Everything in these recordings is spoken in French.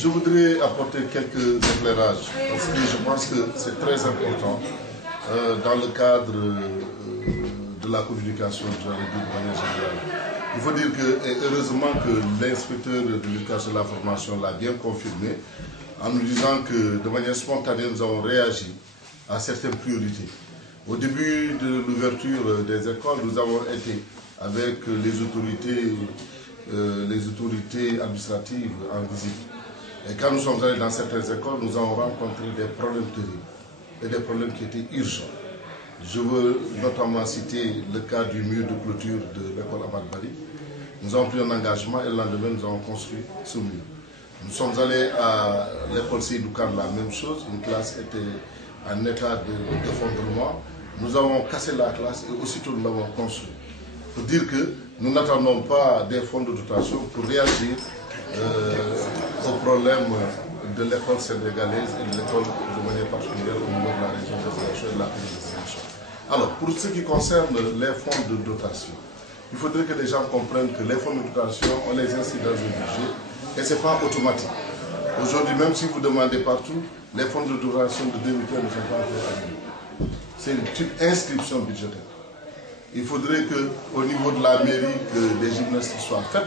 je voudrais apporter quelques éclairages, parce que je pense que c'est très important dans le cadre de la communication, j'allais dire de manière générale. Il faut dire que, et heureusement que l'inspecteur de l'éducation et de la formation l'a bien confirmé, en nous disant que de manière spontanée, nous avons réagi à certaines priorités. Au début de l'ouverture des écoles, nous avons été avec les autorités administratives en visite. Et quand nous sommes allés dans certaines écoles, nous avons rencontré des problèmes terribles et des problèmes qui étaient urgents. Je veux notamment citer le cas du mur de clôture de l'école Ahmad Bari. Nous avons pris un engagement et le lendemain, nous avons construit ce mur. Nous sommes allés à l'école Seydou Kane, la même chose. Une classe était en état d'effondrement. Nous avons cassé la classe et aussitôt nous l'avons construit. Pour dire que nous n'attendons pas des fonds de dotation pour réagir aux problèmes de l'école sénégalaise et de l'école de manière particulière au niveau de la région de Ziguinchor et de la commune de Ziguinchor. Alors, pour ce qui concerne les fonds de dotation, il faudrait que les gens comprennent que les fonds de dotation, on les inscrit dans un budget et ce n'est pas automatique. Aujourd'hui, même si vous demandez partout, les fonds de dotation de 2015 ne sont pas encore. C'est une inscription budgétaire. Il faudrait qu'au niveau de la mairie, que des gymnastiques soient faites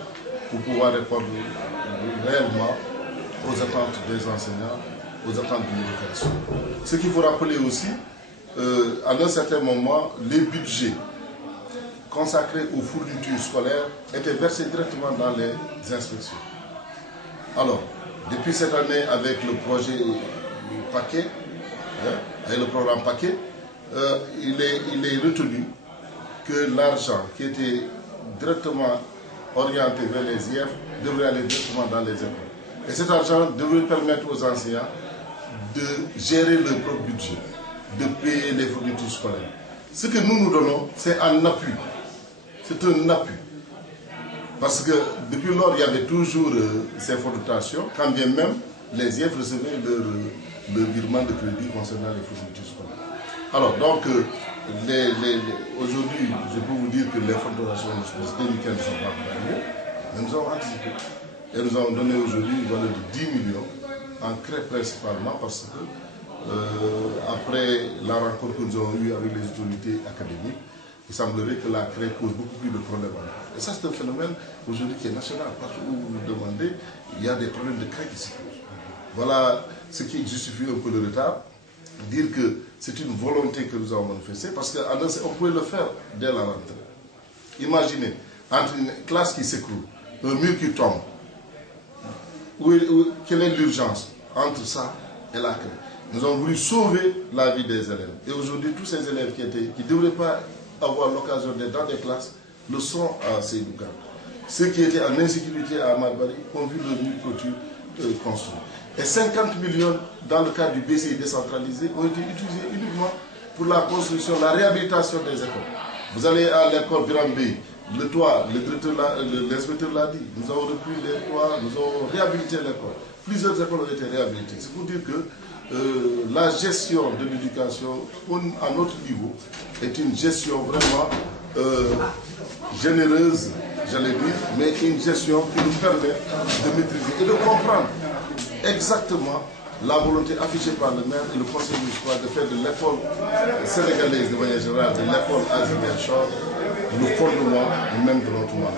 pour pouvoir répondre réellement aux attentes des enseignants, aux attentes de l'éducation. Ce qu'il faut rappeler aussi, à un certain moment, les budgets consacrés aux fournitures scolaires étaient versés directement dans les inspections. Alors, depuis cette année, avec le projet Paquet, avec le programme Paquet, il est retenu que l'argent qui était directement orienté vers les IF devrait aller directement dans les écoles. Et cet argent devrait permettre aux enseignants de gérer leur propre budget, de payer les fournitures scolaires. Ce que nous donnons, c'est un appui. C'est un appui. Parce que depuis lors, il y avait toujours ces fonds de dotation, quand bien même les IF recevaient leur virement de crédit concernant les fournitures scolaires. Alors, donc, aujourd'hui, je peux vous dire que les fonds de dotation de 2015 ne sont pas arrivés, mais nous avons anticipé. Et nous avons donné aujourd'hui une valeur de 10 millions en craie principalement parce que, après la rencontre que nous avons eue avec les autorités académiques, il semblerait que la craie pose beaucoup plus de problèmes. Et ça, c'est un phénomène aujourd'hui qui est national. Partout où vous vous demandez, il y a des problèmes de craie qui se posent. Voilà ce qui justifie un peu le retard. Dire que c'est une volonté que nous avons manifestée parce qu'on pouvait le faire dès la rentrée. Imaginez, entre une classe qui s'écroule, un mur qui tombe, quelle est l'urgence entre ça et la craie? Nous avons voulu sauver la vie des élèves. Et aujourd'hui, tous ces élèves qui ne devraient pas avoir l'occasion d'être dans des classes le sont à Seydou Kane. Ceux qui étaient en insécurité à Ahmad Bari ont vu le mur clôture construit. Et 50 millions dans le cadre du BCI décentralisé ont été utilisés uniquement pour la construction, la réhabilitation des écoles. Vous allez à l'école Birambé, le toit, l'inspecteur l'a dit, nous avons repris les toits, nous avons réhabilité l'école. Plusieurs écoles ont été réhabilitées. C'est pour dire que la gestion de l'éducation à notre niveau est une gestion vraiment généreuse, j'allais dire, mais une gestion qui nous permet de maîtriser et de comprendre exactement la volonté affichée par le maire et le conseil municipal de faire de l'école sénégalaise de manière générale, de l'école à Ziguinchor, le fondement même de notre monde.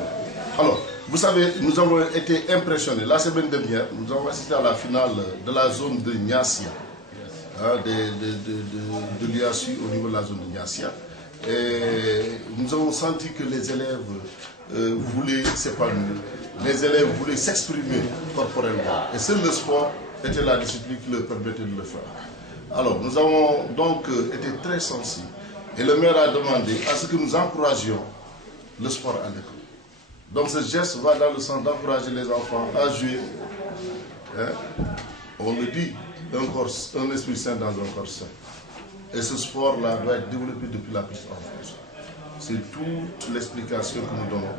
Alors, vous savez, nous avons été impressionnés. La semaine dernière, nous avons assisté à la finale de la zone de Niassia, de l'IASU au niveau de la zone de Niassia. Et nous avons senti que les élèves voulaient s'épanouir, les élèves voulaient s'exprimer corporellement. Et seul le sport était la discipline qui leur permettait de le faire. Alors, nous avons donc été très sensibles. Et le maire a demandé à ce que nous encouragions le sport à l'école. Donc ce geste va dans le sens d'encourager les enfants à jouer. On le dit, un esprit sain dans un corps sain. Et ce sport-là doit être développé depuis la petite enfance. C'est toute l'explication que nous donnons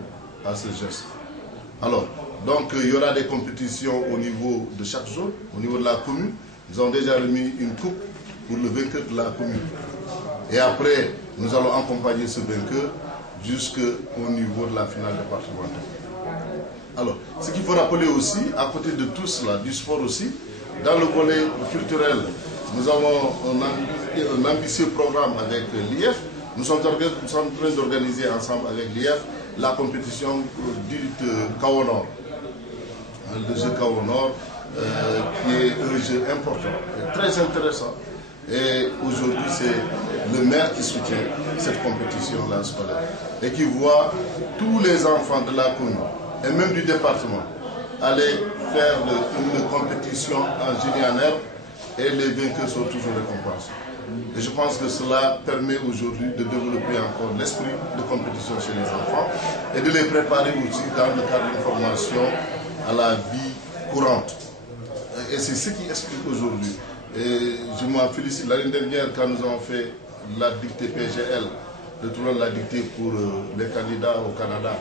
à ce geste. Alors, donc il y aura des compétitions au niveau de chaque zone, au niveau de la commune. Nous avons déjà remis une coupe pour le vainqueur de la commune. Et après, nous allons accompagner ce vainqueur jusqu'au niveau de la finale départementale. Alors, ce qu'il faut rappeler aussi, à côté de tout cela, du sport aussi, dans le volet culturel, nous avons un ambitieux programme avec l'IF. Nous sommes en train d'organiser ensemble avec l'IF la compétition dite KO Nord. Le jeu KO Nord, qui est un jeu important, et très intéressant. Et aujourd'hui, c'est le maire qui soutient cette compétition-là scolaire et qui voit tous les enfants de la commune et même du département aller faire une compétition en génie en herbe et les vainqueurs sont toujours récompensés. Et je pense que cela permet aujourd'hui de développer encore l'esprit de compétition chez les enfants et de les préparer aussi dans le cadre d'une formation à la vie courante. Et c'est ce qui explique aujourd'hui. Et je m'en félicite. L'année dernière, quand nous avons fait la dictée PGL, le tournoi de la dictée pour les candidats au Canada,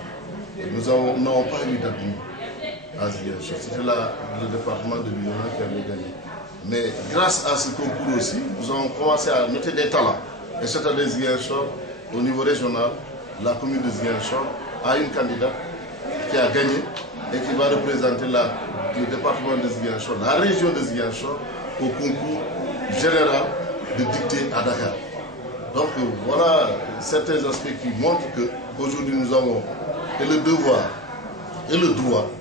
nous n'avons pas eu d'admis à Ziguinchor. C'était le département de Bignona qui avait gagné. Mais grâce à ce concours aussi, nous avons commencé à noter des talents. Et cette année, Ziguinchor, au niveau régional, la commune de Ziguinchor a une candidate qui a gagné et qui va représenter le département de Ziguinchor, la région de Ziguinchor, au concours général de dictée à Dakar. Donc voilà certains aspects qui montrent qu'aujourd'hui nous avons le devoir et le droit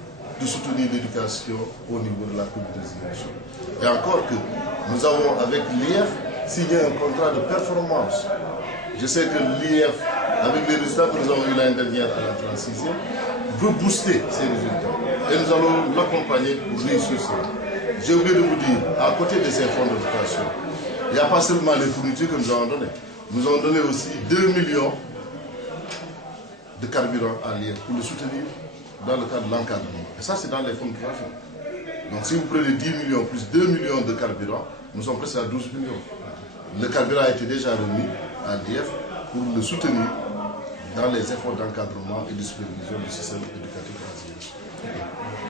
de soutenir l'éducation au niveau de la commune de Ziguinchor. Et encore que nous avons avec l'IF signé un contrat de performance. Je sais que l'IF, avec les résultats que nous avons eu l'année dernière à la 36e, veut booster ces résultats. Et nous allons l'accompagner pour réussir cela. J'ai oublié de vous dire, à côté de ces fonds de dotation, il n'y a pas seulement les fournitures que nous avons données. Nous avons donné aussi 2 millions de carburant à l'IF pour le soutenir dans le cadre de l'encadrement. Et ça, c'est dans les fonds de dotation. Donc si vous prenez 10 millions plus 2 millions de carburant, nous sommes presque à 12 millions. Le carburant a été déjà remis à l'IF pour le soutenir dans les efforts d'encadrement et de supervision du système éducatif.